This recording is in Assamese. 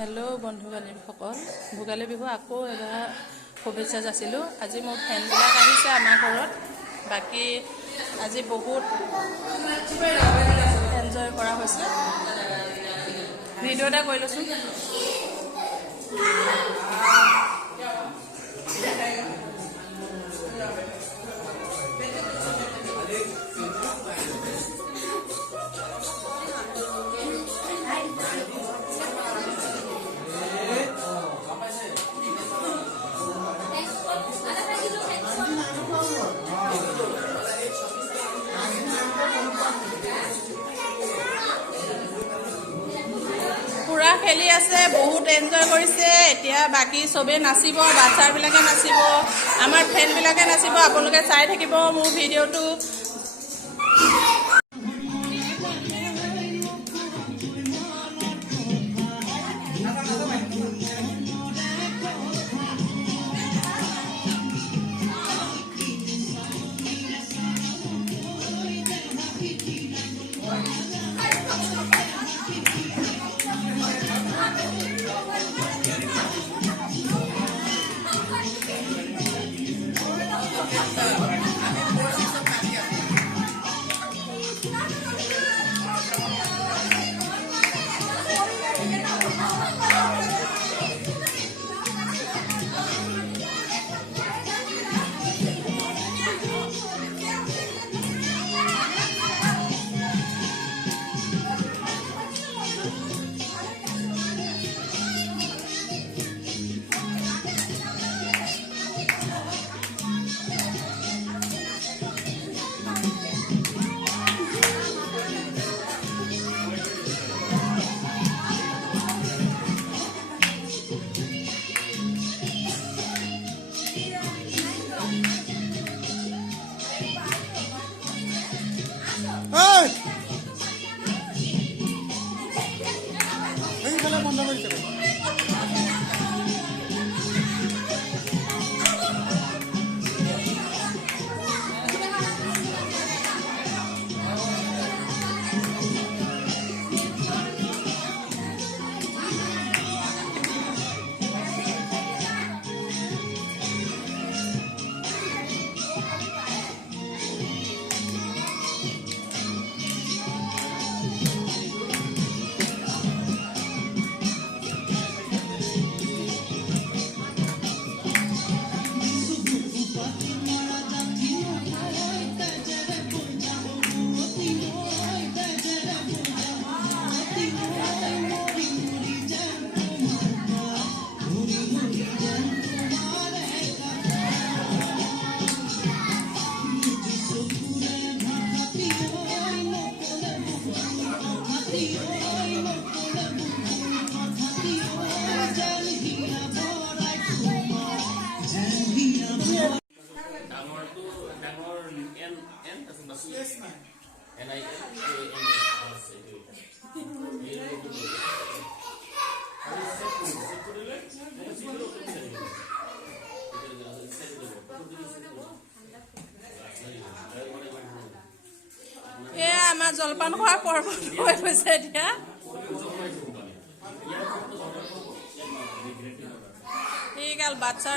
হেল্ল' বন্ধু-বান্ধৱীসকল, ভোগালী বিহু আকৌ এবাৰ শুভেচ্ছা যাচিলোঁ। আজি মোৰ ফ্ৰেণ্ডবিলাক আহিছে আমাৰ ঘৰত। বাকী আজি বহুত এনজয় কৰা হৈছে। ভিডিঅ' এটা কৰি লৈছোঁ। পুৰা খেলি আছে, বহুত এনজয় কৰিছে। এতিয়া বাকী চবেই নাচিব, বাচ্চাবিলাকে নাচিব, আমাৰ ফ্ৰেণ্ডবিলাকে নাচিব। আপোনালোকে চাই থাকিব মোৰ ভিডিঅ'টো। এয়া আমাৰ জলপান খোৱা পৰ্ব হৈ গৈছে এতিয়া। ঠিক আছে বাচ্চাৰ